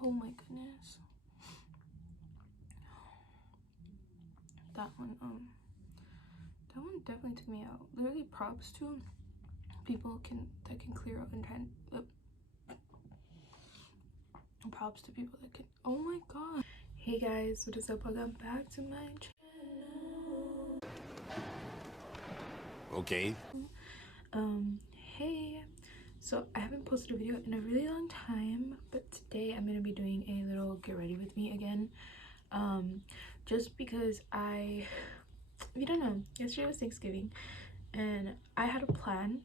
Oh my goodness. That one definitely took me out. Literally props to people that can clear out intent. Props to people that can. Oh my god. Hey guys, what is up? Welcome back to my channel. Okay. Hey. So I haven't posted a video in a really long time, but today I'm gonna be doing a little get ready with me again. Just because if you don't know, yesterday was Thanksgiving and I had a plan.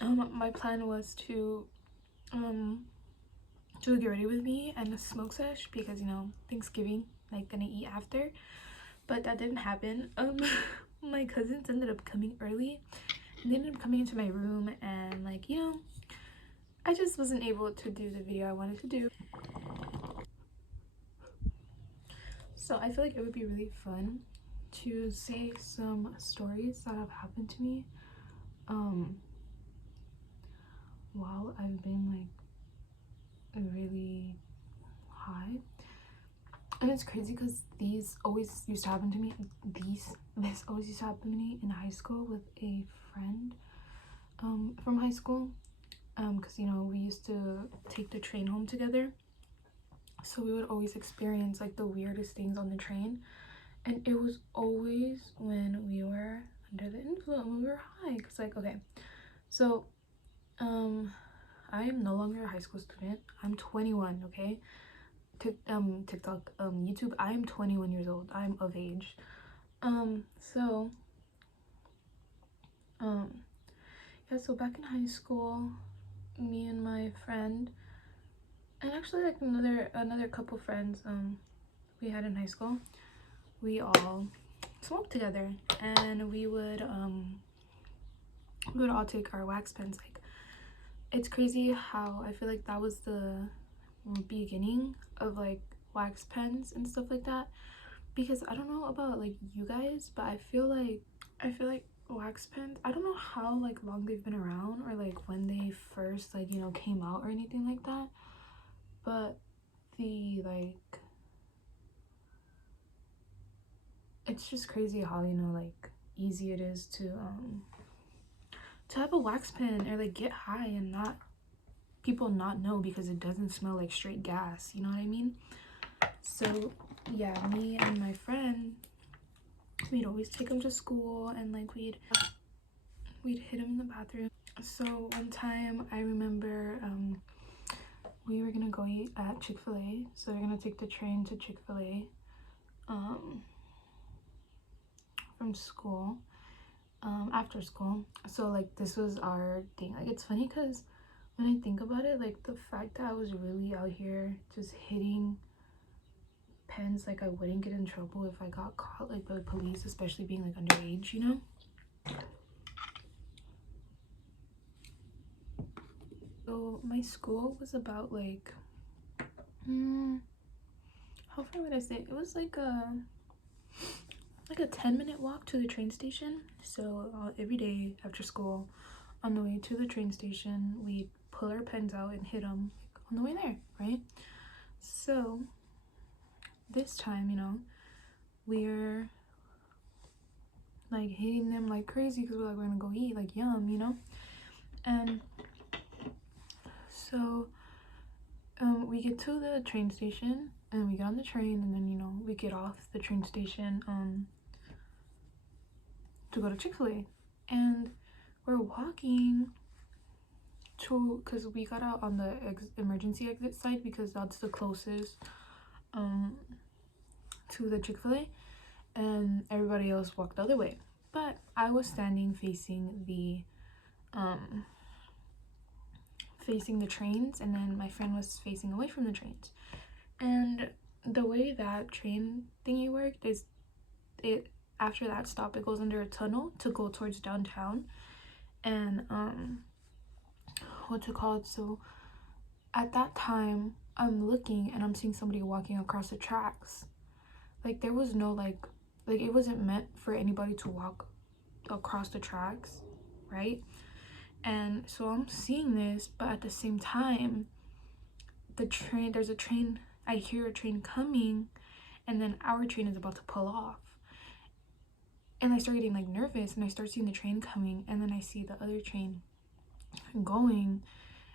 My plan was to do a get ready with me and a smoke sesh because, you know, Thanksgiving, like gonna eat after, but that didn't happen. My cousins ended up coming early and they ended up coming into my room, and like, you know, I just wasn't able to do the video I wanted to do. So I feel like it would be really fun to say some stories that have happened to me while I've been like really high. And it's crazy because these always used to happen to me. This always used to happen to me in high school with a friend from high school, because you know, we used to take the train home together, so we would always experience like the weirdest things on the train, and it was always when we were under the influence, when we were high. Because like, okay, so I am no longer a high school student. I'm 21. Okay, TikTok, YouTube, I am 21 years old. I'm of age. So yeah, so back in high school, me and my friend, and actually like another couple friends we had in high school, we all smoked together, and we would all take our wax pens. Like, it's crazy how I feel like that was the beginning of like wax pens and stuff like that, because I don't know about like you guys, but I feel like wax pens, I don't know how like long they've been around or like when they first, like, you know, came out or anything like that, but it's just crazy how, you know, like easy it is to have a wax pen or like get high and not people not know because it doesn't smell like straight gas, you know what I mean? So yeah, me and my friend, we'd always take him to school, and like we'd hit him in the bathroom. So one time I remember we were gonna go eat at Chick-fil-A, so we're gonna take the train to Chick-fil-A from school, after school. So like this was our thing. Like, it's funny because when I think about it, like the fact that I was really out here just hitting pens, like I wouldn't get in trouble if I got caught like by the police, especially being like underage, you know? So my school was about like how far would I say? It was like a 10-minute walk to the train station. So every day after school, on the way to the train station, we'd pull our pens out and hit them like, on the way there, right? So this time, you know, we're like hitting them like crazy because we're like, we're gonna go eat, like, yum, you know? And so we get to the train station and we get on the train, and then, you know, we get off the train station to go to Chick-fil-A, and we're walking to, because we got out on the emergency exit side because that's the closest to the Chick-fil-A, and everybody else walked the other way, but I was standing facing the trains, and then my friend was facing away from the trains. And the way that train thingy worked is, it after that stop, it goes under a tunnel to go towards downtown. And what's it called, so at that time I'm looking and I'm seeing somebody walking across the tracks. Like, there was no like it wasn't meant for anybody to walk across the tracks, right? And so I'm seeing this, but at the same time the train, there's a train, I hear a train coming, and then our train is about to pull off. And I start getting like nervous, and I start seeing the train coming, and then I see the other train going,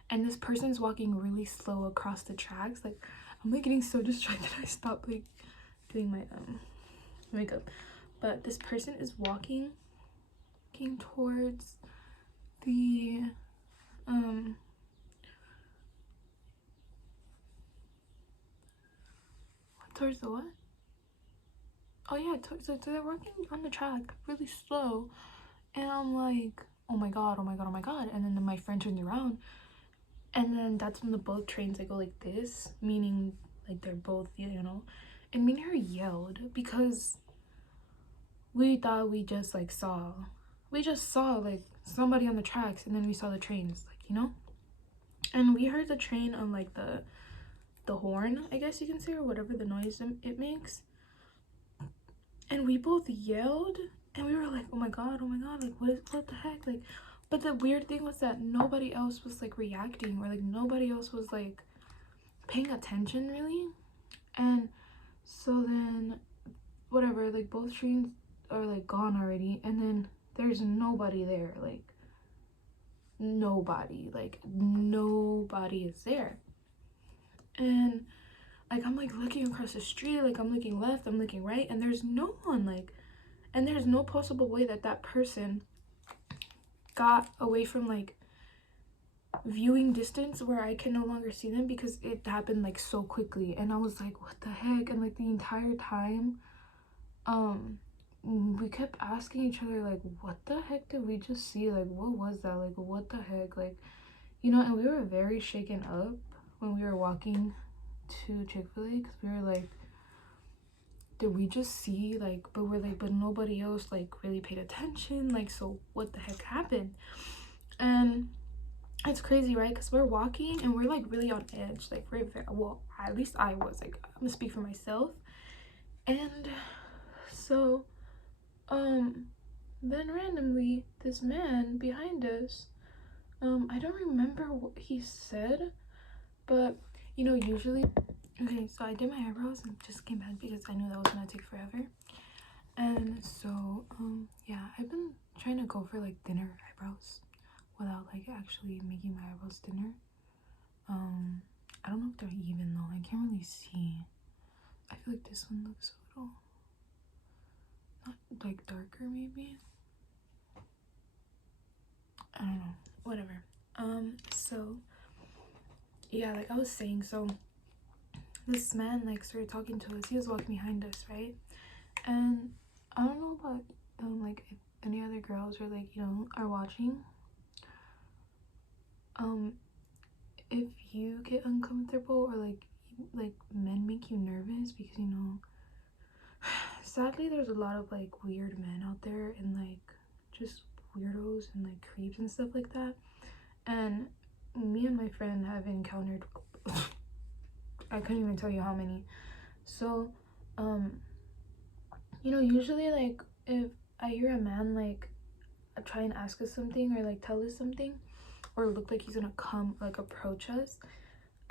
and this person's walking really slow across the tracks. Like, I'm like getting so distracted I stopped like doing my makeup. But this person is walking towards the towards the what? Oh yeah, so they're walking on the track really slow, and I'm like, oh my god, oh my god, oh my god. And then my friend turns around, and then that's when the both trains like go like this, meaning like they're both, you know. And me and her yelled because we thought we just saw like somebody on the tracks, and then we saw the trains, like, you know. And we heard the train on like the horn, I guess you can say, or whatever the noise it makes. And we both yelled, and we were like, oh my god, like what the heck, like. But the weird thing was that nobody else was like reacting, or like nobody else was like paying attention really. And so then whatever, like both trains are like gone already, and then there's nobody there, like nobody is there. And like I'm like looking across the street, like I'm looking left, I'm looking right, and there's no one, like, and there's no possible way that that person got away from like viewing distance where I can no longer see them, because it happened like so quickly. And I was like, what the heck? And like the entire time we kept asking each other like, what the heck did we just see? Like, what was that? Like, what the heck? Like, you know. And we were very shaken up when we were walking to Chick-fil-A, because we were like, did we just see, like, but we're like, but nobody else like really paid attention, like, so what the heck happened? And it's crazy, right? Because we're walking and we're like really on edge, like we're very, well, at least I was, like, I'm gonna speak for myself. And so then randomly this man behind us, I don't remember what he said, but you know, usually, okay, so I did my eyebrows and just came back because I knew that was gonna take forever. And so yeah, I've been trying to go for like thinner eyebrows without like actually making my eyebrows thinner. I don't know if they're even though, I can't really see. I feel like this one looks a little not like darker, maybe, I don't know, whatever. So yeah, like I was saying, so this man like started talking to us. He was walking behind us, right? And I don't know about like if any other girls or like, you know, are watching, if you get uncomfortable or like men make you nervous, because, you know, sadly there's a lot of like weird men out there, and like just weirdos and like creeps and stuff like that. And me and my friend have encountered I couldn't even tell you how many. So you know, usually like if I hear a man like try and ask us something or like tell us something, or look like he's gonna come like approach us,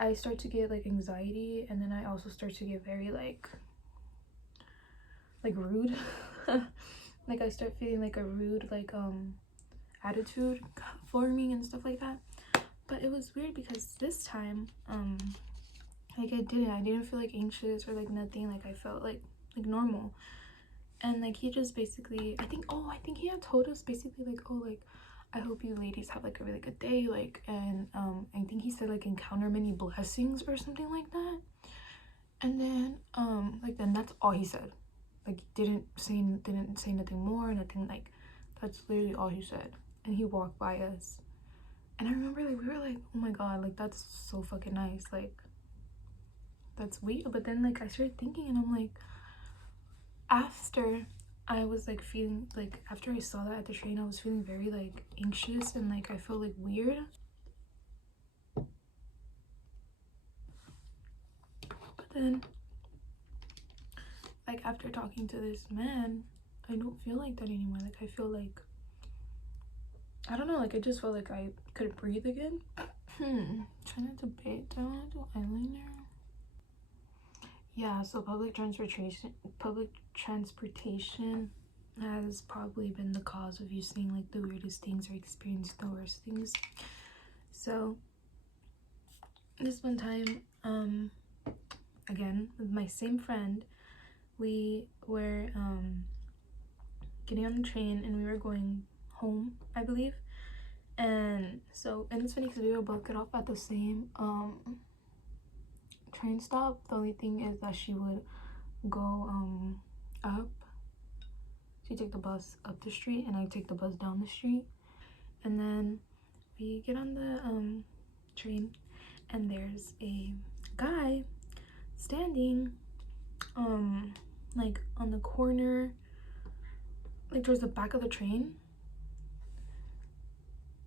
I start to get like anxiety, and then I also start to get very like rude. Like I start feeling like a rude like attitude forming and stuff like that. But it was weird because this time like I didn't feel like anxious or like nothing. Like I felt like normal. And like he just basically, I think he had told us basically like, oh, like I hope you ladies have like a really good day, like, and I think he said like encounter many blessings or something like that. And then like then that's all he said. Like didn't say nothing more, nothing, like that's literally all he said. And he walked by us, and I remember like we were like, oh my god, like that's so fucking nice, like that's weird. But then like I started thinking, and I'm like, after I was like feeling like, after I saw that at the train, I was feeling very like anxious, and like I felt like weird. But then like after talking to this man, I don't feel like that anymore. Like I feel like, I don't know, like I just felt like I could breathe again. Trying to debate. Do I want to do eyeliner? Yeah, so public transportation has probably been the cause of you seeing like the weirdest things or experiencing the worst things. So this one time, again with my same friend, we were getting on the train and we were going home, I believe. And so, and it's funny because we were both get off at the same train stop. The only thing is that she would go up. She take the bus up the street and I take the bus down the street. And then we get on the train and there's a guy standing like on the corner, like towards the back of the train,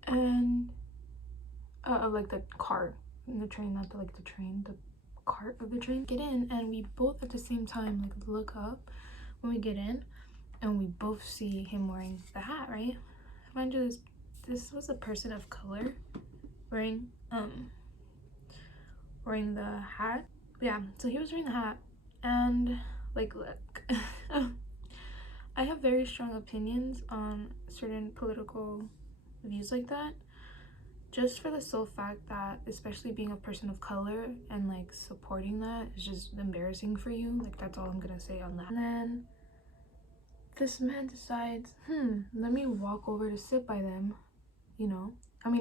and like the cart in the train, not the, like the train, the cart of the train. Get in and we both at the same time like look up when we get in, and we both see him wearing the hat, right? Mind you, this was a person of color wearing the hat. But yeah, so he was wearing the hat, and like, look, I have very strong opinions on certain political views like that, just for the sole fact that, especially being a person of color and like supporting that is just embarrassing for you. Like, that's all I'm gonna say on that. And then this man decides, let me walk over to sit by them, you know,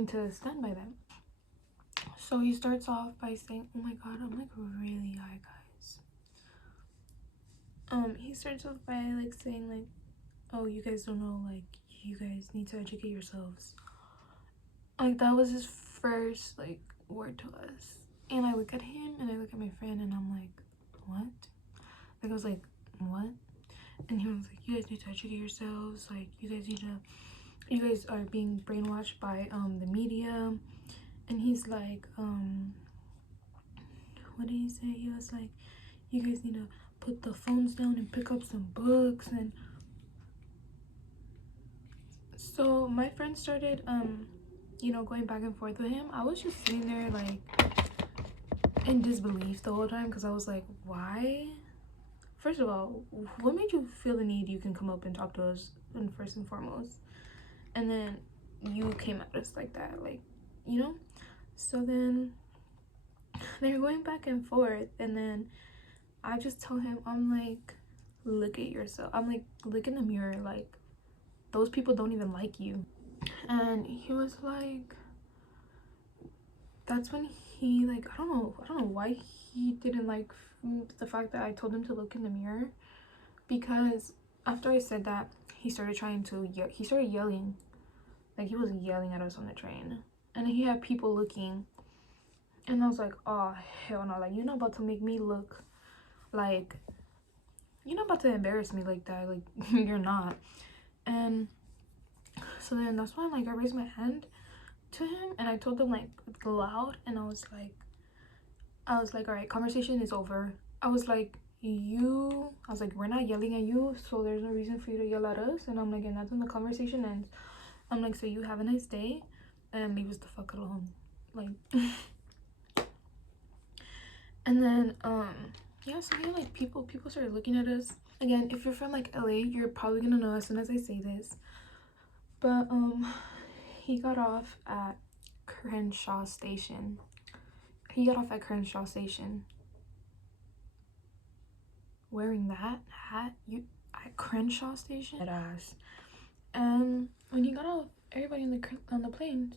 to stand by them. So he starts off by saying, oh my god, I'm like really high, guys. He starts off by like saying like, oh, you guys don't know, like, you guys need to educate yourselves. Like, that was his first like word to us. And I look at him and I look at my friend and I'm like, what? Like, I was like, what? And he was like, you guys need to educate yourselves, like, you guys are being brainwashed by the media. And he's like, what did he say? He was like, you guys need to put the phones down and pick up some books. And so my friend started you know, going back and forth with him. I was just sitting there like in disbelief the whole time, because I was like, why? First of all, what made you feel the need you can come up and talk to us, and first and foremost, and then you came at us like that, like, you know? So then they're going back and forth, and then I just tell him, I'm like, look at yourself. I'm like, look in the mirror, like, those people don't even like you. And he was like, that's when he like, I don't know why he didn't like the fact that I told him to look in the mirror, because after I said that, he started yelling, like he was yelling at us on the train, and he had people looking, and I was like, oh hell no, like, you're not about to make me look like, you're not about to embarrass me like that, like, you're not. And so then that's why I raised my hand to him and I told him like loud, and I was like, all right, conversation is over. I was like, we're not yelling at you, so there's no reason for you to yell at us. And I'm like, and that's when the conversation ends. I'm like, so you have a nice day and leave us the fuck alone, like. And then yeah, so yeah, like people started looking at us. Again, if you're from like LA, you're probably gonna know as soon as I say this, but he got off at Crenshaw Station. Wearing that hat, at Crenshaw Station, that ass. And when he got off, everybody on the plane.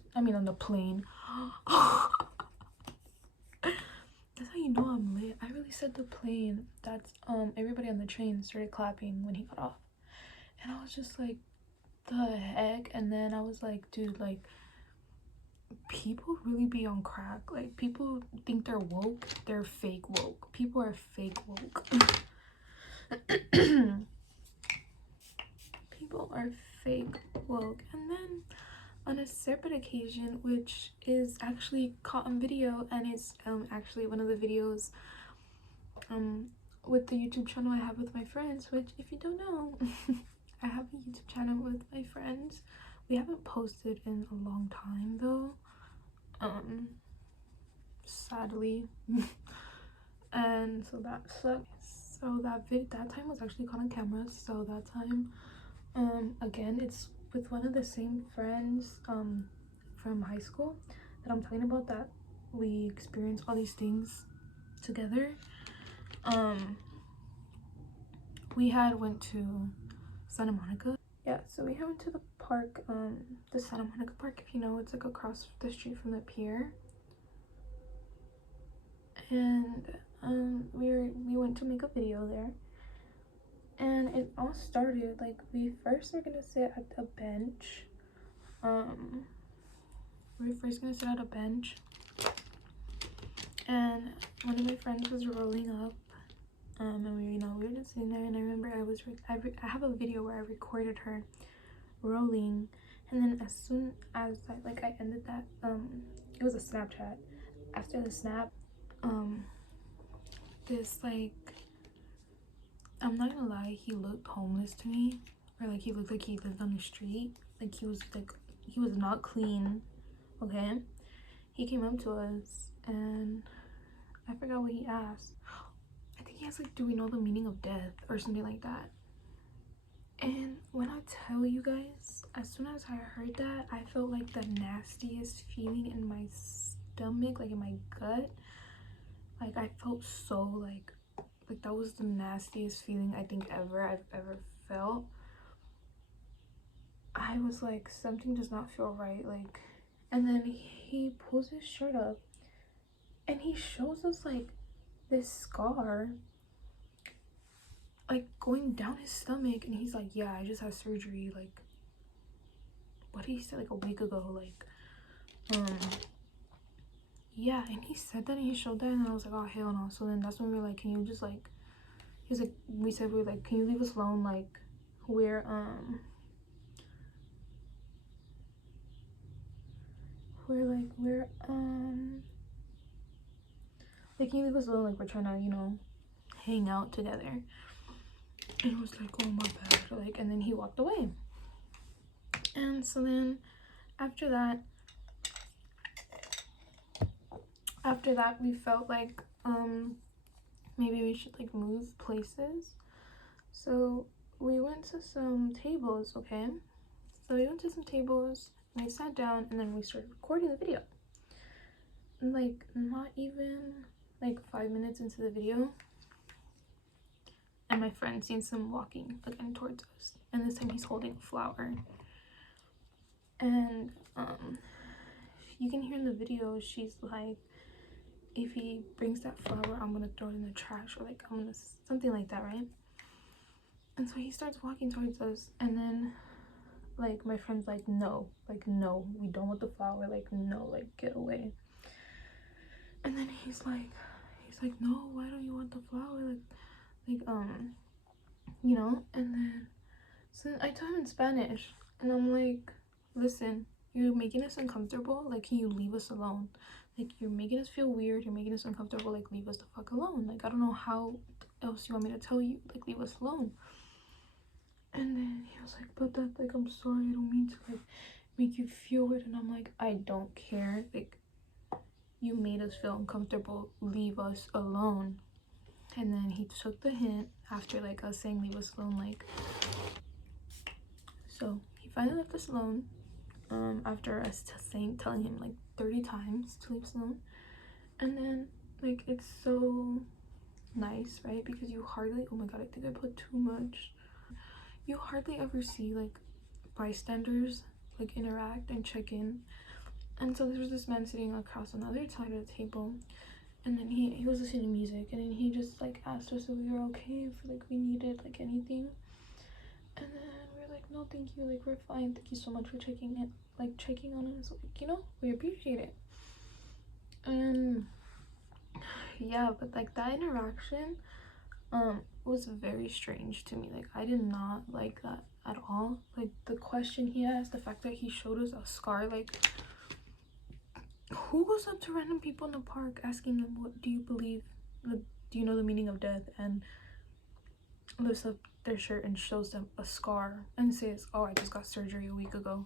That's how you know I'm lit. I really said the plane. That's everybody on the train started clapping when he got off, and I was just like, the heck. And then I was like, dude, like, people really be on crack. Like, people think they're woke, they're fake woke. People are fake woke. People are fake woke. And then on a separate occasion, which is actually caught on video, and it's actually one of the videos with the YouTube channel I have with my friends, which, if you don't know, I have a YouTube channel with my friends. We haven't posted in a long time though, sadly. And so that sucked. So that time was actually caught on camera. So that time, again, it's with one of the same friends from high school that I'm talking about, that we experienced all these things together. We had went to Santa Monica. Yeah, so we went to the park, the Santa Monica park, if you know. It's like across the street from the pier. And we went to make a video there. And it all started, like, we first were gonna sit at a bench. We were first gonna sit at a bench, and one of my friends was rolling up, and we were just sitting there. And I remember I have a video where I recorded her rolling, and then as soon as I ended that, it was a Snapchat. After the snap, this, like, I'm not gonna lie, he looked homeless to me, or like he looked like he lived on the street. Like he was not clean. Okay, he came up to us and I forgot what he asked. I think he asked, like, do we know the meaning of death or something like that. And when I tell you guys, as soon as I heard that, I felt like the nastiest feeling in my stomach, like in my gut. Like I felt so like that was the nastiest feeling I think I've ever felt. I was like, something does not feel right. Like, and then he pulls his shirt up and he shows us like this scar, like going down his stomach, and he's like, yeah, I just had surgery, like, what did he say, like a week ago, like, yeah. And he said that and he showed that, and I was like, oh hell no. So then that's when we were like, can you just like, he's like, we were like, can you leave us alone, like we're like, can you leave us alone, like we're trying to, you know, hang out together. And I was like, oh my bad, like, and then he walked away. And so then after that we felt like maybe we should like move places. So we went to some tables. Okay, so we went to some tables and we sat down, and then we started recording the video. And like not even like 5 minutes into the video, and my friend sees him walking again towards us, and this time he's holding a flower. And you can hear in the video she's like, if he brings that flower, I'm gonna throw it in the trash, or like I'm gonna, something like that, right? And so he starts walking towards us, and then like my friend's like, no, we don't want the flower, like no, like get away. And then he's like, no, why don't you want the flower, like you know? And then so I tell him in Spanish, and I'm like, listen, you're making us uncomfortable, like can you leave us alone? Like you're making us feel weird, you're making us uncomfortable, like leave us the fuck alone. Like I don't know how else you want me to tell you, like leave us alone. And then he was like, but that, like, I'm sorry, I don't mean to like make you feel weird. And I'm like, I don't care, like you made us feel uncomfortable, leave us alone. And then he took the hint after like us saying leave us alone, like, so he finally left us alone, after us telling him like 30 times to leave us alone. And then like it's so nice, right? Because you hardly, oh my god, I think I put too much, you hardly ever see like bystanders like interact and check in. And so there was this man sitting across on the other side of the table, and then he was listening to music, and then he just like asked us if we were okay, if like we needed like anything. And then we were like, no thank you, like we're fine, thank you so much for checking on us, like, you know, we appreciate it. Yeah, but like that interaction was very strange to me. Like I did not like that at all. Like the question he asked, the fact that he showed us a scar, like who goes up to random people in the park asking them, what do you believe, do you know the meaning of death, and lifts up their shirt and shows them a scar and says, oh, I just got surgery a week ago.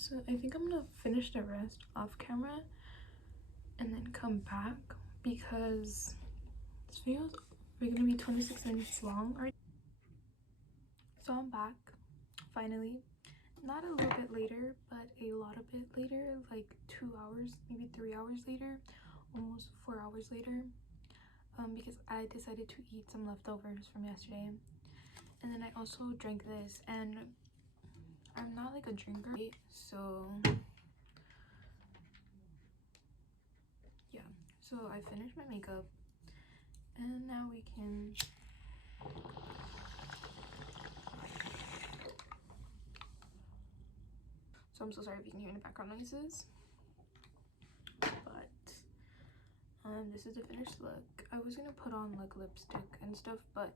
So I think I'm gonna finish the rest off camera and then come back because this video is gonna be 26 minutes long already. So I'm back finally, not a little bit later but a lot of bit later, like 2 hours, maybe 3 hours later, almost 4 hours later, because I decided to eat some leftovers from yesterday, and then I also drank this, and I'm not like a drinker, so yeah. So I finished my makeup and now we can so I'm so sorry if you can hear any background noises, but this is the finished look. I was gonna put on like lipstick and stuff, but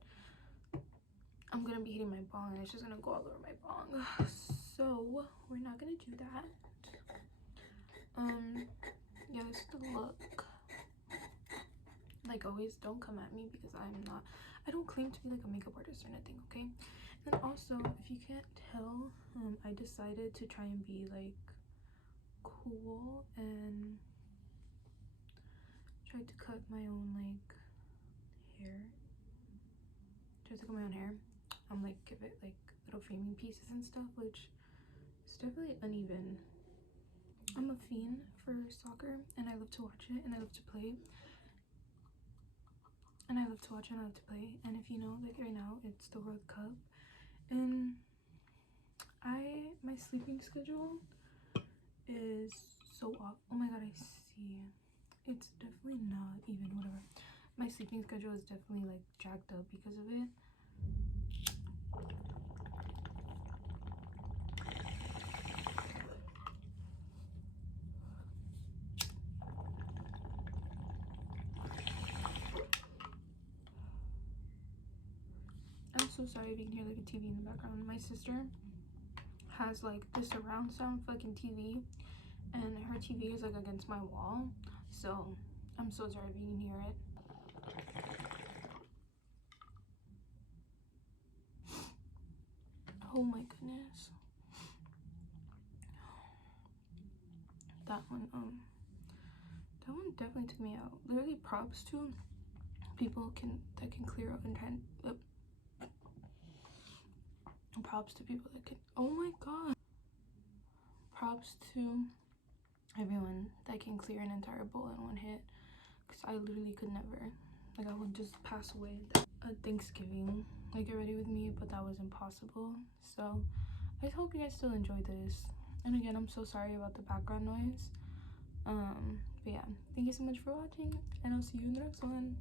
I'm gonna be hitting my bong and it's just gonna go all over my bong, so we're not gonna do that. Yeah, this is the look. Like always, don't come at me because I don't claim to be like a makeup artist or anything, okay? And also, if you can't tell, I decided to try and be like cool and tried to cut my own like hair. Tried to cut my own hair. Like give it like little framing pieces and stuff, which is definitely uneven. I'm a fiend for soccer and I love to watch it and I love to play. And I love to watch and I love to play. And if you know, like right now, it's the World Cup. And my sleeping schedule is so off. Oh my god, I see. It's definitely not even, whatever. My sleeping schedule is definitely like jacked up because of it. I'm so sorry if you can hear like a TV in the background. My sister has like this surround sound fucking TV, and her TV is like against my wall, so I'm so sorry if you can hear it. Oh my goodness, that one definitely took me out. Literally, props to people that can clear out intent. Props to people that can, oh my god, props to everyone that can clear an entire bowl in one hit, because I literally could never. Like, I would just pass away at Thanksgiving, like get ready with me, but that was impossible. So I hope you guys still enjoy this, and again, I'm so sorry about the background noise. But yeah, thank you so much for watching and I'll see you in the next one.